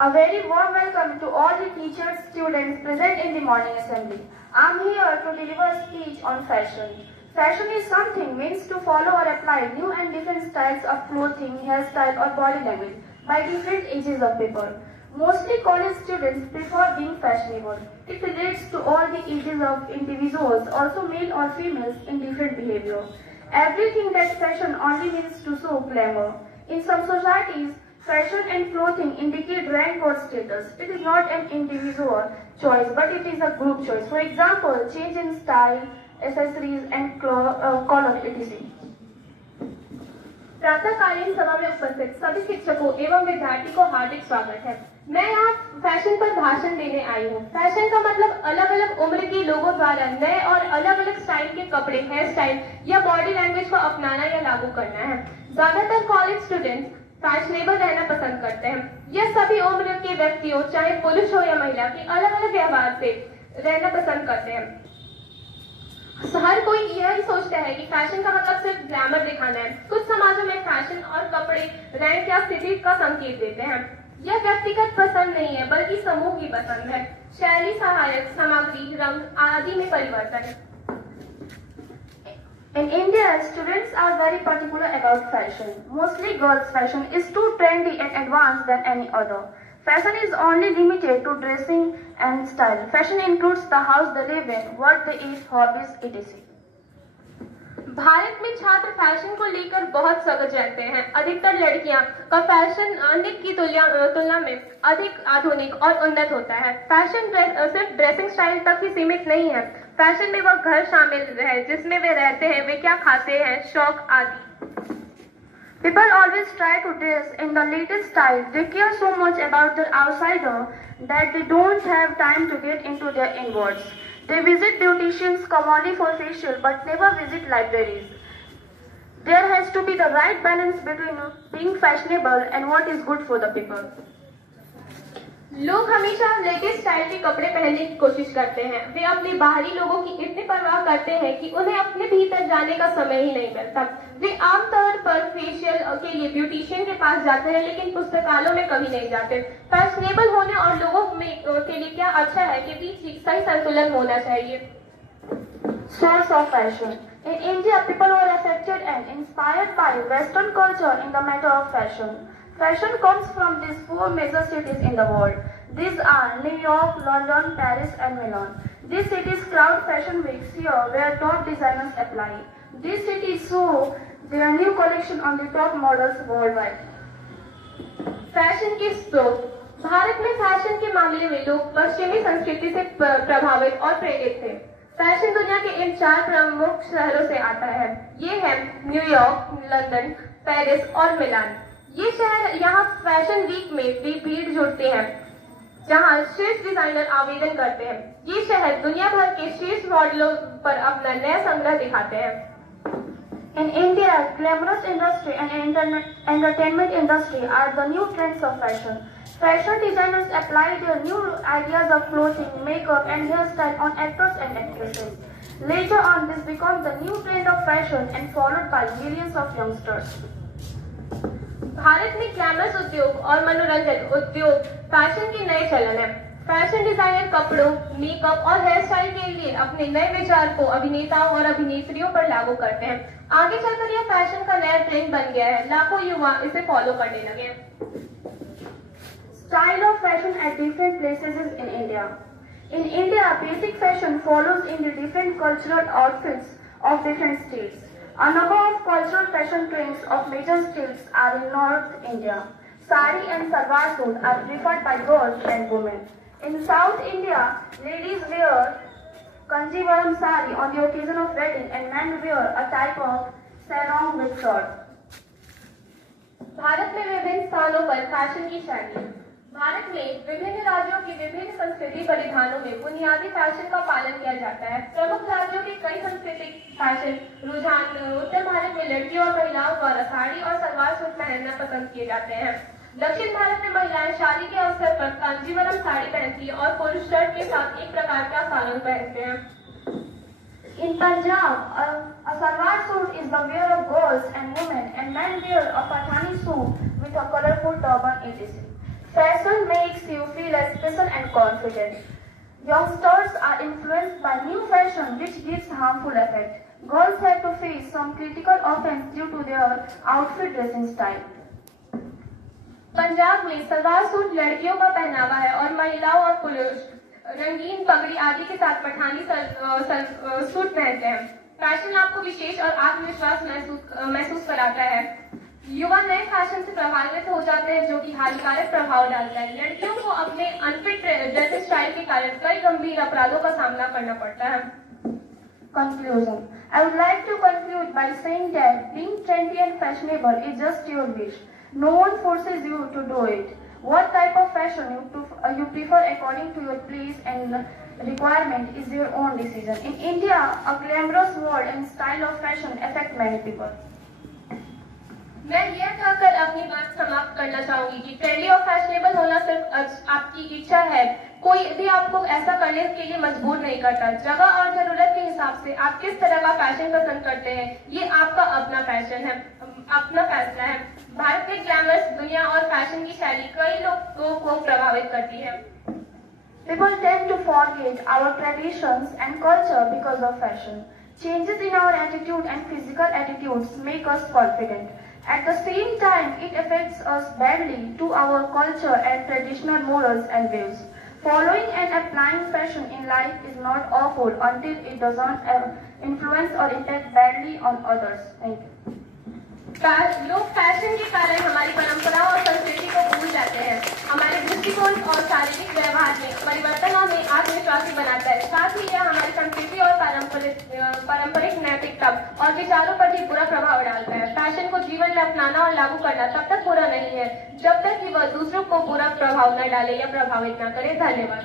A very warm welcome to all the teachers, students present in the morning assembly. I am here to deliver a speech on fashion. Fashion is something means to follow or apply new and different styles of clothing, hairstyle or body language by different ages of people. Mostly college students prefer being fashionable. It relates to all the ages of individuals, also male or females in different behavior. Everything that fashion only means to show glamour. In some societies, fashion and clothing indicate rank or status. It is not an individual choice, but it is a group choice. For example, change in style, accessories and color, etc. प्रातःकालीन सभा में उपस्थित सभी शिक्षकों एवं विद्यार्थी को हार्दिक स्वागत है। मैं यहाँ फैशन पर भाषण देने आई हूँ। फैशन का मतलब अलग अलग उम्र के लोगों द्वारा नए और अलग अलग स्टाइल के कपड़े, हेयर स्टाइल या बॉडी लैंग्वेज को अपनाना या लागू करना है। ज्यादातर कॉलेज स्टूडेंट्स फैशनेबल रहना पसंद करते हैं। यह सभी उम्र के व्यक्तियों, चाहे पुरुष हो या महिला, के अलग अलग व्यवहार से रहना पसंद करते हैं। हर कोई यही सोचता है कि फैशन का मतलब सिर्फ ग्लैमर दिखाना है। कुछ समाजों में फैशन और कपड़े रैंक या स्थिति का संकेत देते हैं। यह व्यक्तिगत पसंद नहीं है, बल्कि समूह की पसंद है। शैली, सहायक सामग्री, रंग आदि में परिवर्तन। In India, students are very particular about fashion. Mostly girls' fashion is too trendy and advanced than any other. Fashion is only limited to dressing and style. Fashion includes the house they live in, what they eat, hobbies, etc. Bharat में छात्र fashion को लेकर बहुत सजग रहते हैं। अधिकतर लड़कियां का फैशन अन्य की तुलना में अधिक आधुनिक और उन्नत होता है। फैशन सिर्फ ड्रेसिंग स्टाइल तक ही सीमित नहीं है। फैशन में वह घर शामिल है जिसमें वे रहते हैं, वे क्या खाते हैं, शौक आदि। People always try to dress in the latest style. They care so much about the outsider that they don't have time to get into their inwards. They visit beauticians, come only for facial, but never visit libraries. There has to be the right balance between being fashionable and what is good for the people. लोग हमेशा latest style के कपड़े पहनने की कोशिश करते हैं। वे अपने बाहरी लोगों की इतनी परवाह करते हैं कि उन्हें अपने भीतर जाने का समय ही नहीं मिलता। वे आमतौर पर फेशियल के लिए ब्यूटिशियन के पास जाते हैं, लेकिन पुस्तकालयों में कभी नहीं जाते। फैशनेबल होने और लोगों के लिए क्या अच्छा है के बीच सही संतुलन होना चाहिए। Source of fashion. In India, people are affected and inspired by Western culture in the matter of fashion. Fashion comes from these four major cities in the world. These are New York, London, Paris and Milan. These cities crowd fashion weeks here where top designers apply. These cities show their new collection on the top models worldwide. Fashion के स्रोत। भारत में fashion के मामले में लोग पश्चिमी संस्कृति से प्रभावित और प्रेरित थे। फैशन दुनिया के इन 4 प्रमुख शहरों से आता है। ये हैं न्यूयॉर्क, लंदन, पेरिस और मिलान। ये शहर यहाँ फैशन वीक में भी भीड़ जुड़ते हैं, जहाँ शीर्ष डिजाइनर आवेदन करते हैं। ये शहर दुनिया भर के शीर्ष मॉडलों पर अपना नया संग्रह दिखाते हैं। In India, glamorous industry and entertainment industry are the new trends of fashion. Fashion designers apply their new ideas of clothing, makeup and hairstyle on actors and actresses. Later on, this becomes the new trend of fashion and followed by millions of youngsters. Bharat में glamorous उद्योग और मनोरंजन उद्योग fashion के नए चलन है। Fashion designer कपड़ों, मेकअप और हेयर स्टाइल के लिए अपने नए विचार को अभिनेताओं और अभिनेत्रियों पर लागू करते हैं। आगे चलकर यह फैशन का नया ट्रेंड बन गया है। लाखों युवा इसे फॉलो करने लगे हैं। Style of fashion at different places is in India. In India, basic fashion follows in the different cultural outfits of different states. A number of cultural fashion trends of major states are in North India. Sari and salwar suit are preferred by girls and women. In South India, ladies wear Kanjivaram sari on the occasion of wedding and men wear a type of sarong with shorts. Bharat में विभिन्न स्थानों पर fashion की शैली। भारत में विभिन्न राज्यों की विभिन्न संस्कृति परिधानों में बुनियादी फैशन का पालन किया जाता है। प्रमुख राज्यों के कई सांस्कृतिक फैशन रुझान उत्तर भारत में लड़कियों और महिलाओं द्वारा साड़ी और सलवार सूट पहनना पसंद किए जाते हैं। दक्षिण भारत में महिलाएं शादी के अवसर पर कांजीवरम साड़ी पहनती है और पुरुष शर्ट के साथ एक प्रकार का सारंग पहनते हैं। In Punjab, a salwar suit is the wear of girls and women, and men wear a pathani suit with a colorful turban, etc. Fashion makes aspiration and confidence. Youngsters are influenced by new fashion which gives harmful effect. Girls have to face some critical offense due to their outfit dressing style. Punjab में salwar suit लड़कियों का पहनावा है और महिलाओं और पुरुष रंगीन पगड़ी आदि के साथ पठानी सूट पहनते हैं। फैशन आपको विशेष और आत्मविश्वास महसूस कराता है। युवा नए फैशन से प्रभावित हो जाते हैं जो कि हानिकारक प्रभाव डालता है। लड़कियों को अपने अनफिट ड्रेसिंग स्टाइल के कारण कई गंभीर अपराधों का सामना करना पड़ता है। Conclusion. I would like to conclude by saying that being trendy and fashionable is just your wish. No one forces you to do it. What type of fashion you prefer according to your place and requirement is your own decision. In India, a glamorous world and style of fashion affect many people. मैं यह कहकर अपनी बात समाप्त करना चाहूंगी कि trendy और फैशनेबल होना सिर्फ आपकी इच्छा है। कोई भी आपको ऐसा करने के लिए मजबूर नहीं करता। जगह और जरूरत के हिसाब से आप किस तरह का फैशन पसंद करते हैं, ये आपका अपना फैशन है, अपना फैसला है। भारत में ग्लैमरस दुनिया और फैशन की शैली कई लोगों को प्रभावित करती है। People tend to forget our traditions and culture because of fashion. Changes in our attitude and physical attitudes make us confident. At the same time, it affects us badly to our culture and traditional morals and views. Following and applying fashion in life is not awful until it doesn't influence or impact badly on others. Thank you. लोग fashion के कारण हमारी परंपराओं और संस्कृति को भूल जाते हैं। हमारे दृष्टिकोण और शारीरिक व्यवहार में परिवर्तन हमें आत्मविश्वासी बनाता है। साथ ही यह हमारी संस्कृति और पारंपरिक नैतिकता और विचारों पर भी बुरा प्रभाव डालता है। फैशन को जीवन में अपनाना और लागू करना तब तक बुरा नहीं है जब तक कि वह दूसरों को बुरा प्रभाव न डाले या प्रभावित न करे। धन्यवाद।